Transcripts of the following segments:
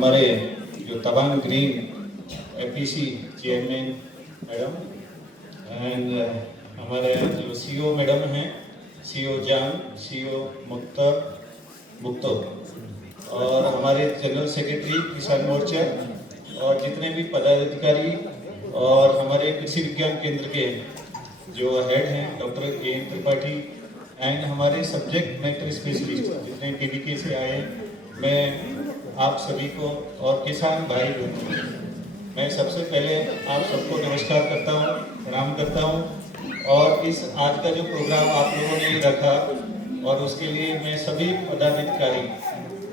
हमारे जो Tawang green APC chairman madam and हमारे जो सीईओ मैडम हैं, सीईओ जान, सीईओ मुक्तो और हमारे जनरल सेक्रेटरी किसान मोर्चा और जितने भी पदाधिकारी और हमारे कृषि विज्ञान केंद्र के जो हेड हैं डॉक्टर ए त्रिपाठी एंड हमारे सब्जेक्ट मैटर स्पेशलिस्ट जितने केवीके से आए, मैं आप सभी को और किसान भाई बहनों, मैं सबसे पहले आप सबको नमस्कार करता हूँ, प्रणाम करता हूँ। और इस आज का जो प्रोग्राम आप लोगों ने रखा और उसके लिए मैं सभी पदाधिकारी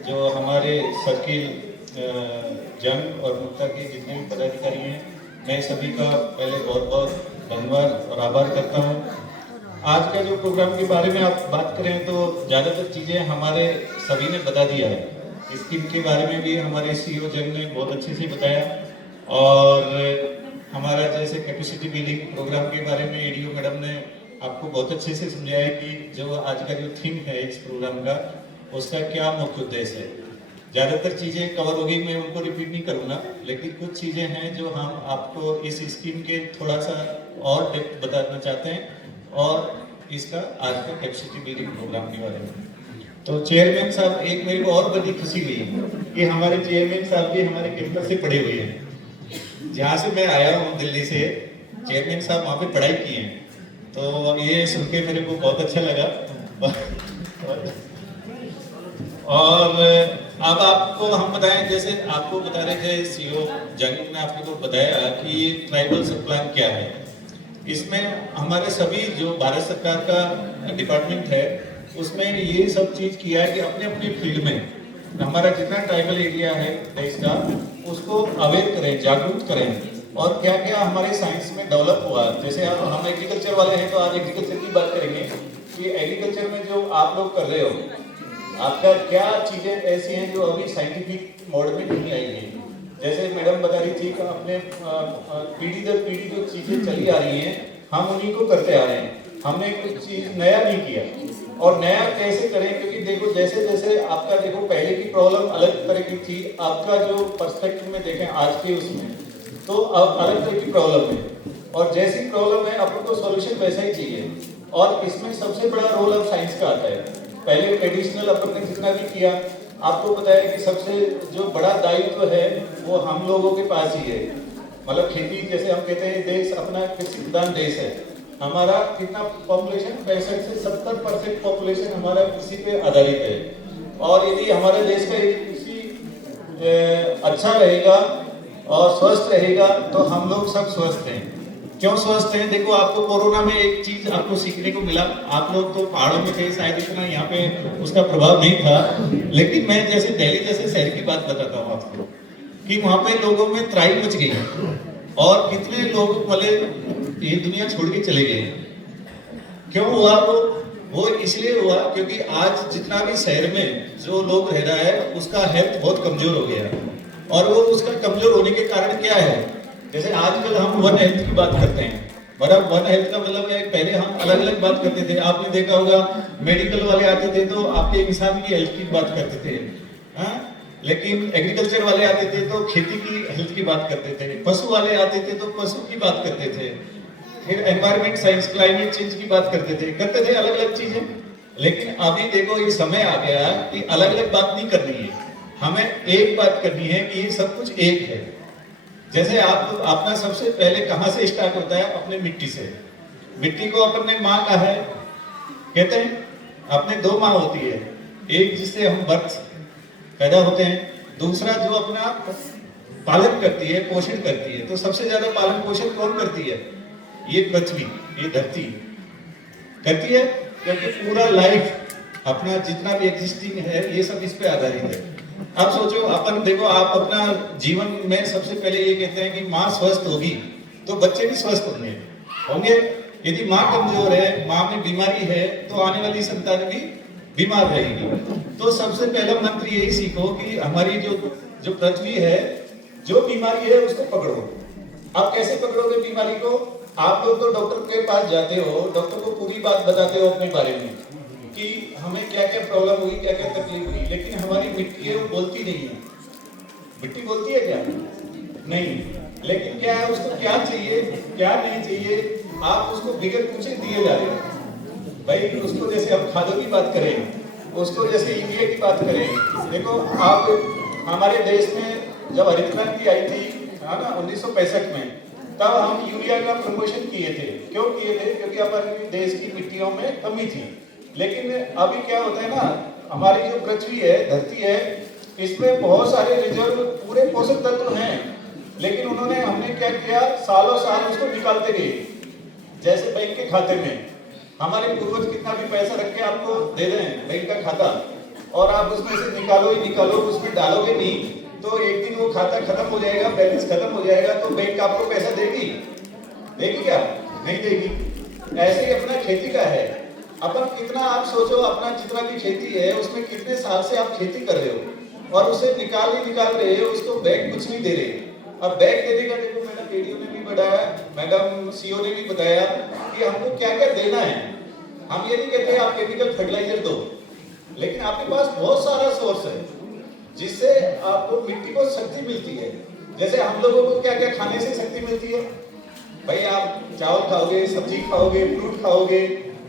जो हमारे सर्किल जंग और मुक्ता के जितने भी पदाधिकारी हैं, मैं सभी का पहले बहुत बहुत धन्यवाद और आभार करता हूँ। आज का जो प्रोग्राम के बारे में आप बात करें तो ज़्यादातर चीज़ें हमारे सभी ने बता दिया है। स्कीम के बारे में भी हमारे सीईओ जंग ने बहुत अच्छे से बताया और हमारा जैसे कैपेसिटी बिल्डिंग प्रोग्राम के बारे में एडीओ मैडम ने आपको बहुत अच्छे से समझाया कि जो आज का जो थीम है इस प्रोग्राम का, उसका क्या मुख्य उद्देश्य है। ज़्यादातर चीज़ें कवर होगी, मैं उनको रिपीट नहीं करूँगा, लेकिन कुछ चीज़ें हैं जो हम आपको इस स्कीम के थोड़ा सा और डेप्थ बताना चाहते हैं और इसका आज का कैपेसिटी बिल्डिंग प्रोग्राम के बारे में। तो चेयरमैन साहब, एक मेरे को और बड़ी खुशी हुई कि हमारे चेयरमैन साहब भी हमारे कैंपस से पढ़े हुए हैं। जहाँ से मैं आया हूँ दिल्ली से, चेयरमैन साहब वहाँ पे पढ़ाई की हैं, तो ये सुन के मेरे को बहुत अच्छा लगा। और अब आपको हम बताएं, जैसे आपको बता रहे थे सीईओ जंग ने आपको बताया कि ये ट्राइबल सब प्लान क्या है। इसमें हमारे सभी जो भारत सरकार का डिपार्टमेंट है उसमें ये सब चीज किया है कि अपने अपने फील्ड में हमारा जितना ट्राइबल एरिया है देश का उसको अवेयर करें, जागरूक करें और क्या क्या हमारे साइंस में डेवलप हुआ। जैसे हम एग्रीकल्चर वाले हैं तो आज एग्रीकल्चर की बात करेंगे कि एग्रीकल्चर में जो आप लोग कर रहे हो, आपका क्या चीजें ऐसी हैं जो अभी साइंटिफिक मोड में नहीं आई है। जैसे मैडम बता रही थी कि अपने पीढ़ी दर पीढ़ी जो चीजें चली आ रही हैं हम उन्हीं को करते आ रहे हैं, हमने कुछ चीज नया नहीं किया। और नया कैसे करें, क्योंकि देखो जैसे जैसे आपका देखो पहले की प्रॉब्लम अलग तरह की थी, आपका जो पर्सपेक्टिव में देखें आज के उसमें तो अब अलग तरह की प्रॉब्लम है और जैसी प्रॉब्लम है अपन को सॉल्यूशन वैसा ही चाहिए। और इसमें सबसे बड़ा रोल अब साइंस का आता है। पहले ट्रेडिशनल अपन ने जितना भी किया, आपको पता है कि सबसे जो बड़ा दायित्व है वो हम लोगों के पास ही है। मतलब खेती, जैसे हम कहते हैं देश अपना कृषि प्रधान देश है, हमारा कितना पॉपुलेशन 65 से 70% पॉपुलेशन हमारा कृषि पे आधारित है। और यदि हमारे देश का कृषि अच्छा रहेगा और स्वस्थ रहेगा तो हम लोग सब स्वस्थ हैं। क्यों स्वस्थ हैं? देखो आपको कोरोना में एक चीज आपको सीखने को मिला, आप लोग तो पहाड़ों में थे, शायद इतना यहाँ पे उसका प्रभाव नहीं था, लेकिन मैं जैसे दिल्ली जैसे शहर की बात बताता हूँ आपको कि वहाँ पे लोगों में त्राही मच गई और कितने लोग बोले ये दुनिया छोड़ के चले गए। क्यों हुआ? वो इसलिए हुआ क्योंकि आज जितना भी शहर में जो लोग रह रहा है उसका हेल्थ बहुत कमजोर हो गया। और वो उसका कमजोर होने के कारण क्या है, जैसे आजकल हम वन हेल्थ की बात करते हैं, मतलब वन हेल्थ का मतलब है पहले हम अलग अलग बात करते थे। आपने देखा होगा मेडिकल वाले आते थे तो आपके इंसान की हेल्थ की बात करते थे, हाँ? लेकिन एग्रीकल्चर वाले आते थे तो खेती की हेल्थ की बात करते थे, पशु वाले आते थे तो पशु की बात करते थे, फिर एनवायरमेंट साइंस क्लाइमेट चेंज की बात करते थे अलग अलग चीजें। लेकिन अभी देखो ये समय आ गया कि अलग अलग बात नहीं करनी है, हमें एक बात करनी है कि ये सब कुछ एक है। जैसे आप अपना सबसे पहले कहाँ से स्टार्ट होता है? अपने मिट्टी से। मिट्टी को अपन ने माँ कहा है, कहते हैं अपने दो माँ होती है, एक जिससे हम बर्थ पैदा होते हैं, दूसरा जो अपना पालन करती है, पोषण करती है। तो सबसे ज्यादा पालन पोषण कौन करती है? ये पृथ्वी, ये धरती करती है, क्योंकि पूरा लाइफ अपना जितना भी एग्जिस्टिंग है ये सब इस पे आधारित है। अब सोचो अपन देखो, आप अपना जीवन में सबसे पहले ये कहते हैं कि माँ स्वस्थ होगी तो बच्चे भी स्वस्थ होंगे। यदि माँ कमजोर है, माँ में बीमारी है, तो आने वाली संतान भी बीमार रहेगी। तो सबसे पहला मंत्र यही सीखो कि हमारी जो पृथ्वी है, जो बीमारी है उसको पकड़ो। आप कैसे पकड़ोगे बीमारी को? आप लोग तो डॉक्टर के पास जाते हो, डॉक्टर को पूरी बात बताते हो अपने बारे में कि हमें क्या क्या प्रॉब्लम हुई, क्या क्या तकलीफ हुई, लेकिन हमारी मिट्टी है वो बोलती नहीं है। मिट्टी बोलती है क्या? नहीं। लेकिन क्या है, उसको क्या चाहिए क्या नहीं चाहिए, आप उसको बिगड़ पूछे दिए जा रहे हैं भाई। उसको जैसे हम खादों की बात करें, उसको जैसे यूरिया की बात करें, देखो आप हमारे देश में जब हरित क्रांति आई थी, है ना, 1965 में, तब हम यूरिया का प्रमोशन किए थे। क्यों किए थे? क्योंकि हमारे देश की मिट्टियों में कमी थी। लेकिन अभी क्या होता है ना, हमारी जो पृथ्वी है, धरती है, इसमें बहुत सारे रिजर्व पूरे पोषक तत्व हैं, लेकिन उन्होंने हमने क्या किया, सालों साल उसको निकालते गए। जैसे बैंक के खाते में हमारे पूर्वज कितना भी पैसा रख के आपको दे दें बैंक का खाता, और आप उसमें से निकालो ही निकालो, उसमें डालोगे नहीं, तो एक दिन वो खाता खत्म हो जाएगा, बैलेंस खत्म हो जाएगा, तो बैंक आपको पैसा देगी? देगी क्या? नहीं देगी। ऐसे ही अपना खेती का है। अपन कितना, आप सोचो, अपना जितना भी खेती है उसमें कितने साल से आप खेती कर रहे हो, और उसे निकाल रहे हो, उसको बैंक कुछ नहीं दे रहे। अब बैंक देने का, देखो मैडम वीडियो ने भी बताया, मैडम सीओ ने भी बताया कि हमको क्या क्या देना है। हम ये नहीं कहते आप केमिकल फर्टिलाइजर दो, लेकिन आपके पास बहुत सारा सोर्स है जिससे आपको मिट्टी को शक्ति मिलती है। जैसे हम लोगों को क्या क्या खाने से शक्ति मिलती है भाई, आप चावल खाओगे, सब्जी खाओगे, फ्रूट खाओगे,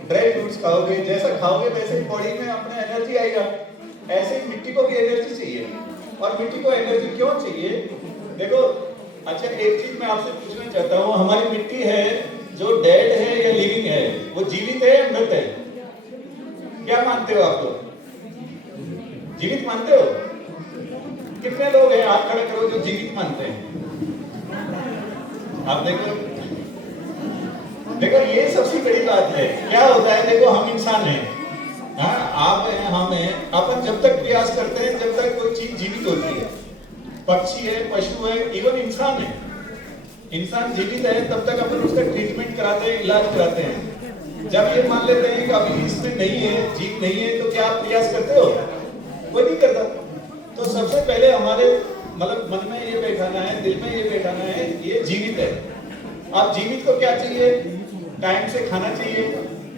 ड्राई फ्रूट्स खाओगे, जैसा खाओगे वैसे बॉडी में अपना एनर्जी आएगा। ऐसे मिट्टी को भी एनर्जी चाहिए। और मिट्टी को एनर्जी क्यों चाहिए? देखो, अच्छा एक चीज मैं आपसे पूछना चाहता हूँ, हमारी मिट्टी है जो डेड है या लिविंग है, वो जीवित है या मृत है? क्या मानते हो आप लोग? जीवित मानते हो? कितने लोग हैं, हाथ खड़ा करो, जो जीवित मानते हैं? आप देखो, देखो ये सबसे बड़ी बात है। क्या होता है, देखो हम इंसान हैं, हाँ, आप हैं, हम हैं, अपन जब तक प्रयास करते हैं, जब तक कोई चीज जीवित होती है, पक्षी है, पशु है, इवन इंसान है, इंसान जीवित है, तब तक अपन उसका ट्रीटमेंट कराते हैं, इलाज कराते हैं। जब ये मान लेते हैं कि अभी इसमें नहीं है, जीव नहीं है, तो क्या आप प्रयास करते हो? कोई नहीं करता। तो सबसे पहले हमारे मतलब मन में ये बैठाना है, दिल में ये बैठाना है, ये जीवित है। आप जीवित को क्या चाहिए? टाइम से खाना चाहिए,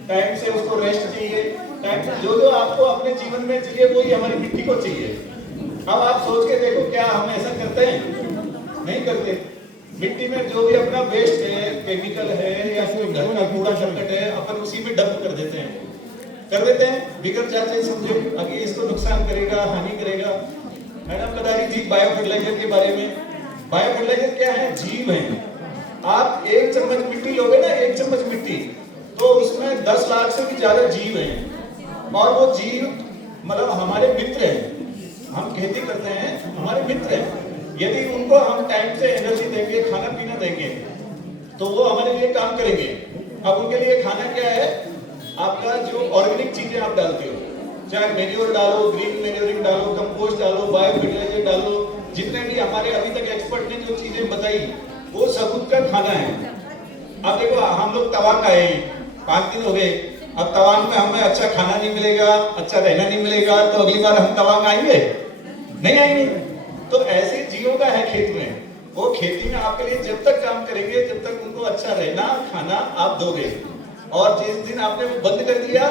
टाइम से उसको रेस्ट चाहिए, टाइम से जो जो आपको अपने जीवन में चाहिए वही हमारी मिट्टी को चाहिए। अब आप सोच के देखो, क्या हम ऐसा करते हैं? नहीं करते। मिट्टी में जो भी अपना वेस्ट है, केमिकल है या फिर घर का कूड़ा करकट है, अपन उसी में डंप कर देते हैं, बिगड़ जाते हैं, समझो आगे इसको नुकसान करेगा, हानि करेगा। मैडम बता रही थी बायो फर्टिलाइजर के बारे में। बायो फर्टिलाइजर क्या है? जीव है। आप एक चम्मच मिट्टी लोगे ना, एक चम्मच मिट्टी, तो उसमें 10 लाख से भी ज्यादा जीव हैं, और वो जीव मतलब हमारे मित्र हैं। हम खेती करते हैं, हमारे मित्र हैं। यदि उनको हम टाइम से एनर्जी देंगे, खाना पीना देंगे, तो वो हमारे लिए काम करेंगे। अब उनके लिए खाना क्या है? आपका जो ऑर्गेनिक चीजें आप डालते हो, चाहे मेन्योर डालो, ग्रीन मेन्योरिंग डालो, कंपोस्ट डालो, बायो फर्टिलाइजर डालो, जितने भी हमारे अभी तक एक्सपर्ट ने जो चीजें बताई, वो सबूत का खाना है। अब देखो, हम लोग तवांग आए, 5 दिन हो गए, अब तवांग में हमें अच्छा खाना नहीं मिलेगा, अच्छा रहना नहीं मिलेगा, तो अगली बार हम तवांग आएंगे? नहीं आएंगे। तो ऐसे जीवों का है खेत में, वो खेती में आपके लिए जब तक काम करेंगे, जब तक उनको अच्छा रहना, खाना आप दोगे, और जिस दिन आपने वो बंद कर दिया,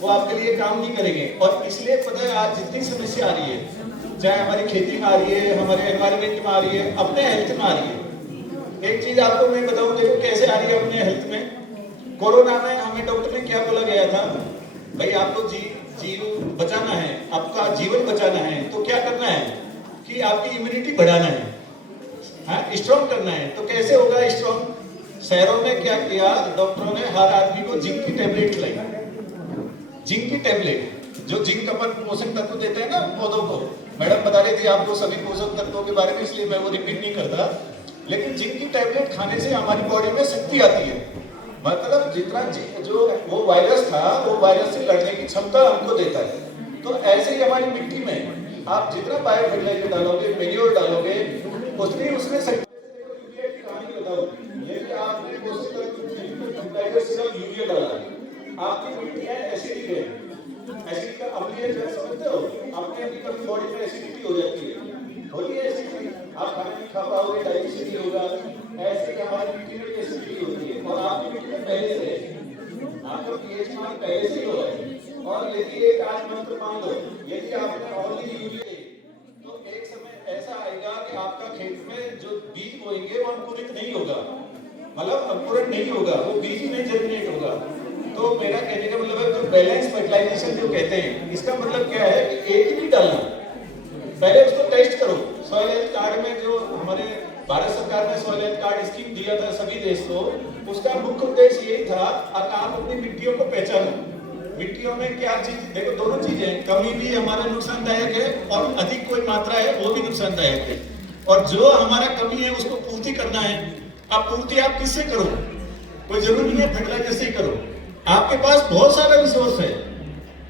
वो आपके लिए काम नहीं करेंगे। और इसलिए पता है, आज जितनी समस्या आ रही है, चाहे हमारी खेती में आ रही है, हमारे एनवायरमेंट में आ रही है, अपने हेल्थ में आ रही है। एक चीज आपको मैं बताऊं, देखो कैसे आ रही है अपने हेल्थ में। कोरोना में हमें डॉक्टर ने क्या बोला गया था, भाई आपको जीव बचाना है, आपका जीवन बचाना है, तो क्या करना है कि आपकी इम्यूनिटी बढ़ाना है, हाँ, स्ट्रॉन्ग करना है। तो कैसे होगा स्ट्रॉन्ग? शहरों में क्या किया डॉक्टरों ने, हर आदमी को जिंक की टेबलेट खिलाई। जिंक की टेबलेट, जो जिंक अपन पोषक तत्व देते हैं ना पौधों को, मैडम बता रही थी आपको सभी पोषक तत्वों के बारे में, इसलिए मैं वो रिपीट नहीं करता। लेकिन जिंक की टेबलेट खाने से हमारी बॉडी में शक्ति आती है, मतलब जितना जो वो वायरस था, वो वायरस से लड़ने की क्षमता हमको देता है। तो ऐसे ही हमारी मिट्टी में आप जितना बायो फर्टिलाइजर डालोगे, मेन्योर डालोगे, उतनी उसमें शक्ति। आपने यूरिया डाला, आपकी मिट्टी है एसिडिक है, एसिडिक का अम्लीय जल समझते हो, अपने अभी कभी बॉडी में एसिडिटी हो जाती है, होती है एसिडिटी, आप खाना नहीं खा पाओगे, डाइजेशन नहीं होगा। ऐसे ही हमारी मिट्टी में एसिडिटी होती है, और आपकी मिट्टी में पहले से आपका पीएच मान पहले से ही हो है। और यदि एक आज मंत्र मान लो, यदि आपने ऑनली यूरिया, तो एक समय ऐसा आएगा कि आपका खेत में जो बीज बोएंगे वो अंकुरित नहीं होगा, मतलब अंकुरण नहीं होगा, वो बीज ही नहीं जर्मिनेट होगा। तो मेरा कहने का मतलब है जो बैलेंस फर्टिलाइजेशन जो कहते हैं, इसका मतलब क्या है कि एक ही नहीं डालना, पहले उसको टेस्ट करो। सॉइल हेल्थ कार्ड में जो हमारे भारत सरकार ने सॉइल हेल्थ कार्ड स्कीम दिया था सभी देश को, उसका मुख्य उद्देश्य यही था कि आप अपनी मिट्टियों को पहचानो। मिट्टियों में क्या चीज, देखो दोनों चीजें, कमी भी हमारा नुकसानदायक है और अधिक कोई मात्रा है वो भी नुकसानदायक है। और जो हमारा कमी है उसको पूर्ति करना है। अब पूर्ति आप किससे करो, कोई जरूरी नहीं है फर्टिलाइजर से ही करो, आपके पास बहुत सारा रिसोर्स है।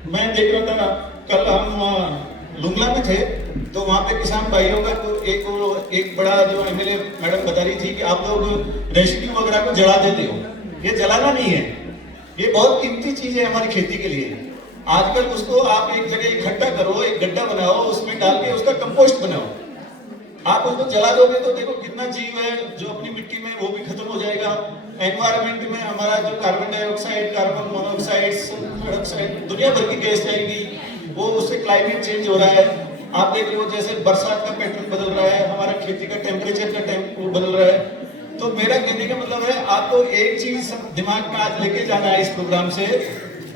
मैं देख रहा था कल हम लुंगला में थे, तो वहां पे किसान भाइयों का एक बड़ा जो एमएलए मैडम बता रही थी कि आप लोग रेसिड्यू वगैरह को जला देते हो, ये जलाना नहीं है, ये बहुत कीमती चीज है हमारी खेती के लिए। आजकल उसको आप एक जगह इकट्ठा करो, एक गड्ढा बनाओ, उसमें डाल के उसका कंपोस्ट बनाओ। आप उसको जला दोगे तो देखो कितना जीव है जो अपनी मिट्टी में वो भी खत्म हो जाएगा। एनवायरमेंट में हमारा जो carbon dioxide, carbon monoxide, sulphur oxide, दुनिया भर की गैस जाएगी, वो उससे क्लाइमेट चेंज हो रहा है। आप देख रहे हो जैसे बरसात का पैटर्न बदल रहा है, हमारा खेती का टेम्परेचर का बदल रहा है। तो मेरा कहने का मतलब है आपको एक चीज दिमाग में आज लेके जाना है इस प्रोग्राम से,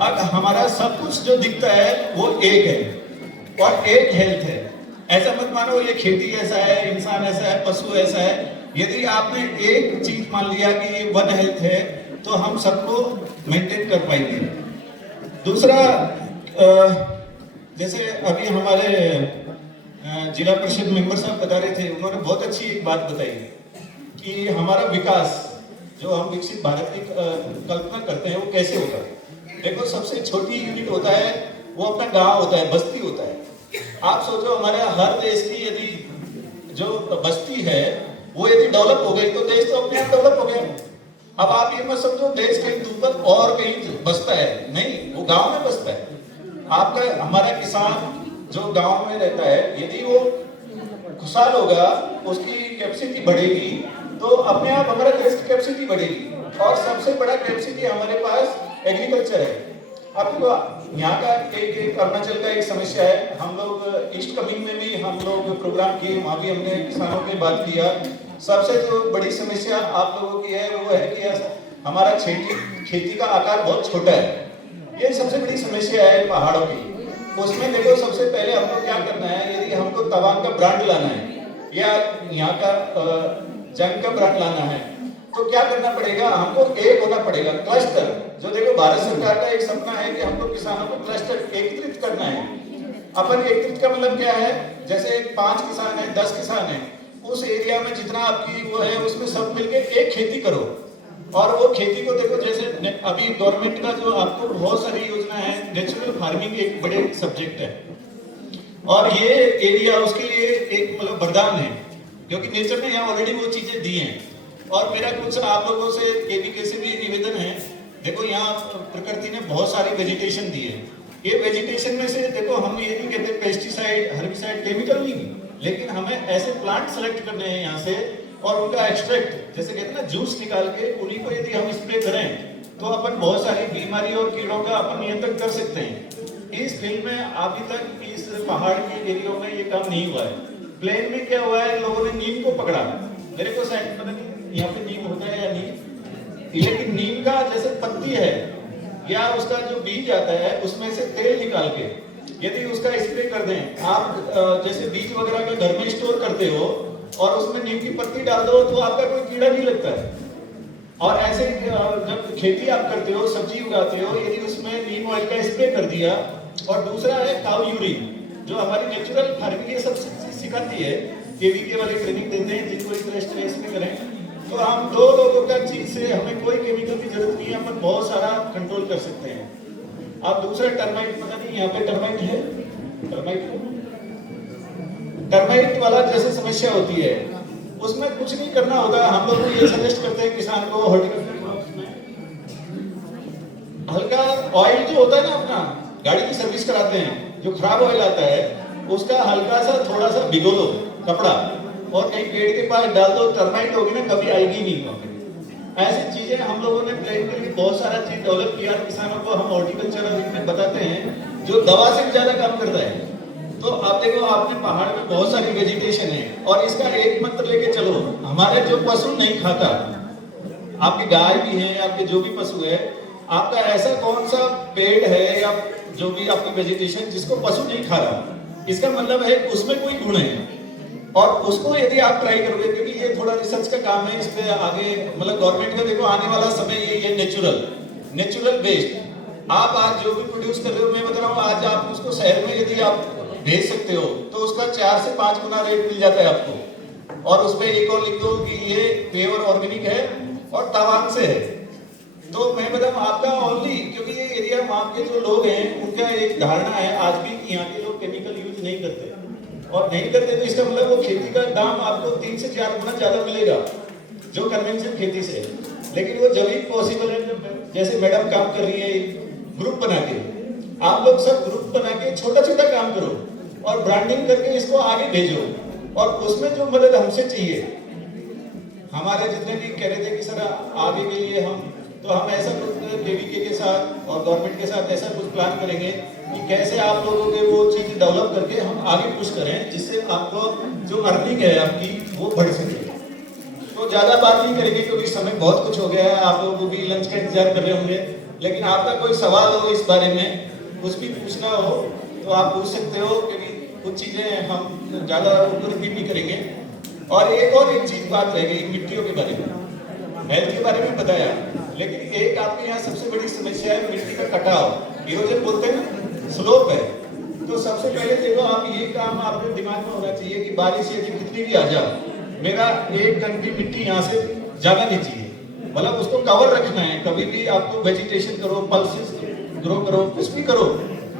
अब हमारा सब कुछ जो दिखता है वो एक है और एक हेल्थ है। ऐसा मत मानो ये खेती ऐसा है, इंसान ऐसा है, पशु ऐसा है। यदि आपने एक चीज मान लिया कि ये वन हेल्थ है तो हम सबको मेंटेन कर पाएंगे। दूसरा, जैसे अभी हमारे जिला परिषद मेंबर साहब बता रहे थे, उन्होंने बहुत अच्छी एक बात बताई कि हमारा विकास, जो हम विकसित भारत की कल्पना करते हैं, वो कैसे होगा। देखो सबसे छोटी यूनिट होता है वो अपना गांव होता है, बस्ती होता है। आप सोचो हमारे हर देश की यदि जो बस्ती है वो यदि डेवलप हो गई तो देश तो अपने आप डेवलप हो गया। अब आप ये मत समझो देश कहीं दूर पर और कहीं बसता है, नहीं, वो गांव में बसता है। आपका हमारा किसान जो गांव में रहता है, यदि वो खुशहाल होगा, उसकी कैपेसिटी बढ़ेगी, तो अपने आप हमारा देश की कैपेसिटी बढ़ेगी। और सबसे बड़ा कैपेसिटी हमारे पास एग्रीकल्चर है। अब तो यहाँ का एक अरुणाचल का एक समस्या है, हम लोग ईस्ट कमिंग में भी हम लोग प्रोग्राम किए, वहाँ भी हमने किसानों की बात किया। सबसे जो बड़ी समस्या आप लोगों की है वो है कि हमारा खेती का आकार बहुत छोटा है, ये सबसे बड़ी समस्या है पहाड़ों की। उसमें देखो सबसे पहले हमको क्या करना है, यदि हमको तवांग का ब्रांड लाना है या यहाँ का जंग का ब्रांड लाना है तो क्या करना पड़ेगा, हमको एक होना पड़ेगा, क्लस्टर। जो देखो भारत सरकार का एक सपना है कि हमको किसानों को क्लस्टर एकत्रित करना है। अपन एकत्रित का मतलब क्या है, जैसे 5 किसान है, 10 किसान है, उस एरिया में जितना आपकी वो है उसमें सब मिलके एक खेती करो। और वो खेती को देखो, जैसे अभी गवर्नमेंट का जो आपको बहुत सारी योजना है, नेचुरल फार्मिंग एक बड़े सब्जेक्ट है और ये एरिया उसके लिए एक मतलब वरदान है, क्योंकि नेचर ने यहाँ ऑलरेडी वो चीजें दी हैं। और मेरा कुछ आप लोगों से केवीके से भी निवेदन है, देखो यहाँ प्रकृति ने बहुत सारी वेजिटेशन दी है। ये वेजिटेशन में से देखो हम ये नहीं कहते पेस्टिसाइड, हर्बिसाइड, केमिकल नहीं, लेकिन हमें ऐसे प्लांट सेलेक्ट करने हैं यहाँ से और उनका एक्सट्रैक्ट, जैसे कहते हैं ना जूस निकाल के, उन्हीं को यदि हम स्प्रे करें तो अपन बहुत सारी बीमारी और कीड़ों का अपन नियंत्रण कर सकते हैं। इस फील्ड में अभी तक इस पहाड़ के एरिया में ये काम नहीं हुआ है। प्लेन में क्या हुआ है, लोगों ने नीम को पकड़ा, मेरे को शायद पता नहीं यहाँ पे नीम होता है या नहीं, लेकिन नीम का जैसे पत्ती है या उसका जो बीज आता है उसमें से तेल निकाल के यदि उसका स्प्रे कर दें, आप जैसे बीज वगैरह का घर में स्टोर करते हो और उसमें नीम की पत्ती डाल दो तो आपका कोई कीड़ा नहीं लगता है। और ऐसे जब खेती आप करते हो, सब्जी उगाते हो, यदि उसमें नीम ऑयल का स्प्रे कर दिया। और दूसरा है काउ यूरिन, जो हमारी नेचुरल फार्मिंग ये सब सिखाती है, केवीके वाले ट्रेनिंग देते हैं, जिनको इंटरेस्ट है इसमें करें। तो हम 2 लोगों का चीज से हमें कोई केमिकल की जरूरत नहीं है, अपन बहुत सारा कंट्रोल कर सकते हैं। अब दूसरा टर्माइट, पता नहीं यहाँ पे टर्माइट है, टर्माइट वाला जैसे समस्या होती है उसमें कुछ नहीं करना होगा। हम लोग ये सजेस्ट करते हैं किसान को, हॉर्टिकल्चर क्रॉप्स में हल्का ऑयल जो होता है ना, अपना गाड़ी की सर्विस कराते हैं, जो खराब ऑयल आता है उसका हल्का सा थोड़ा सा भिगो लो कपड़ा और कहीं पेड़ के पास डाल दो, टर्माइट होगी ना कभी आएगी नहीं वहां पे। ऐसी चीजें हम लोगों ने प्लान करके बहुत सारा चीज डेवलप किया। किसानों को हम हॉर्टिकल्चर में बताते हैं जो दवा से ज्यादा काम करता है। तो आप देखो, आपने पहाड़ में बहुत सारी वेजिटेशन है और इसका एक मंत्र लेके चलो, हमारे जो पशु नहीं खाता, आपकी गाय भी है, आपके जो भी पशु है, आपका ऐसा कौन सा पेड़ है या जो भी आपकी वेजिटेशन जिसको पशु नहीं खा रहा, इसका मतलब है उसमें कोई गुण है। और उसको यदि आप ट्राई करोगे, क्योंकि ये थोड़ा रिसर्च का काम है, इस पे आगे मतलब गवर्नमेंट का देखो आने वाला समय ये नेचुरल बेस्ड। आप आज जो भी प्रोड्यूस कर रहे हो, मैं बता रहा हूँ, आज आप उसको शहर में यदि आप भेज सकते हो तो उसका 4 से 5 गुना रेट मिल जाता है आपको। और उसपे एक और लिख दो कि ये प्योर ऑर्गेनिक है और तवांग से है। तो मैं बताऊं आपका ओनली, क्योंकि ये एरिया वहाँ के जो लोग हैं उनका एक धारणा है आज भी कि यहाँ के लोग केमिकल यूज नहीं करते, और नहीं करते तो इसका मतलब वो खेती का दाम आपको 3 से 4 गुना ज्यादा मिलेगा जो कन्वेंशन खेती से। लेकिन वो जब भी पॉसिबल है, जब जैसे मैडम काम कर रही है ग्रुप बना के, आप लोग सब ग्रुप बना के छोटा छोटा काम करो और ब्रांडिंग करके इसको आगे भेजो। और उसमें जो मदद हमसे चाहिए, हमारे जितने भी कह रहे थे कि सर आगे के लिए हम ऐसा कुछ केवीके के साथ और गवर्नमेंट के साथ ऐसा कुछ प्लान करेंगे कि कैसे आप लोगों के वो चीज डेवलप करके हम आगे पुश करें, जिससे आपको जो अर्निंग है आपकी वो बढ़ सके। तो ज्यादा बात नहीं करेंगे क्योंकि समय बहुत कुछ हो गया है, आप लोग को भी लंच का इंतजार कर रहे होंगे। लेकिन आपका कोई सवाल हो इस बारे में, कुछ भी पूछना हो तो आप पूछ सकते हो, क्योंकि कुछ चीजें हम ज्यादा रिपीट नहीं करेंगे। और एक चीज बात रह गई मिट्टियों के बारे में, हेल्थ के बारे में बताया, लेकिन एक आपके यहाँ सबसे बड़ी समस्या है मिट्टी का कटाव, इरोजन बोलते हैं, स्लोप है। तो सबसे पहले देखो, आप ये काम आपके दिमाग में होना चाहिए कि बारिश यदि कितनी भी आ जाए, मेरा 1 टन की मिट्टी यहाँ से जाना नहीं चाहिए, मतलब उसको कवर रखना है। कभी भी आपको वेजिटेशन करो, पल्सेस ग्रो करो, कुछ भी करो,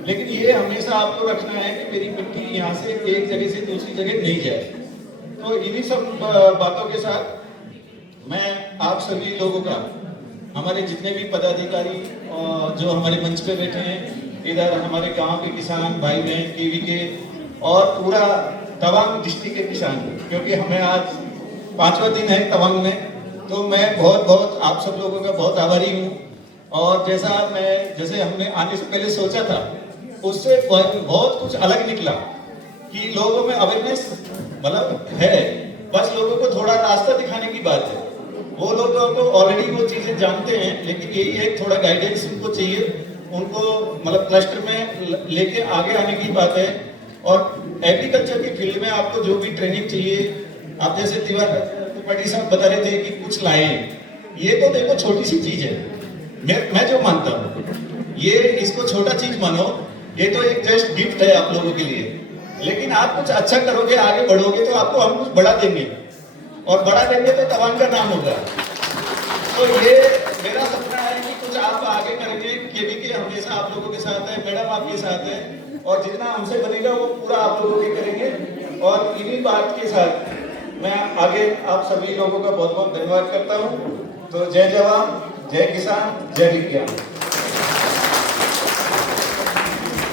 लेकिन ये हमेशा आपको रखना है कि मेरी मिट्टी यहाँ से एक जगह से दूसरी जगह नहीं जाए। तो इन्हीं सब बातों के साथ मैं आप सभी लोगों का, हमारे जितने भी पदाधिकारी जो हमारे मंच पे बैठे हैं, इधर हमारे गांव के किसान भाई बहन केवीके और पूरा तवांग डिस्ट्रिक्ट के किसान, क्योंकि हमें आज 5वां दिन है तवांग में, तो मैं बहुत आप सब लोगों का बहुत आभारी हूँ। और जैसे हमने आने से पहले सोचा था, उससे बहुत कुछ अलग निकला कि लोगों में अवेयरनेस मतलब है, बस लोगों को थोड़ा रास्ता दिखाने की बात है। वो लोगों को ऑलरेडी वो चीजें जानते हैं, लेकिन यही है थोड़ा गाइडेंस उनको चाहिए, उनको मतलब क्लस्टर में लेके आगे आने की बात है। और एग्रीकल्चर की फील्ड में आपको जो भी ट्रेनिंग चाहिए, आप जैसे त्रिपाठी साहब बता रहे थे कि कुछ लाए, ये तो देखो छोटी सी चीज है, मैं जो मानता हूँ ये इसको छोटा चीज मानो, ये तो एक जस्ट गिफ्ट है आप लोगों के लिए। लेकिन आप कुछ अच्छा करोगे, आगे बढ़ोगे, तो आपको हम कुछ बड़ा देंगे, और बड़ा देंगे तो तवांग का नाम होगा। तो ये मेरा सपना है कि कुछ आप आगे करेंगे, केवीके हमेशा आप लोगों के साथ है, मैडम आपके साथ है, और जितना हमसे बनेगा वो पूरा आप लोगों के करेंगे। और इन्हीं बात के साथ मैं आगे आप सभी लोगों का बहुत बहुत धन्यवाद करता हूँ। तो जय जवान, जय किसान, जय विज्ञान।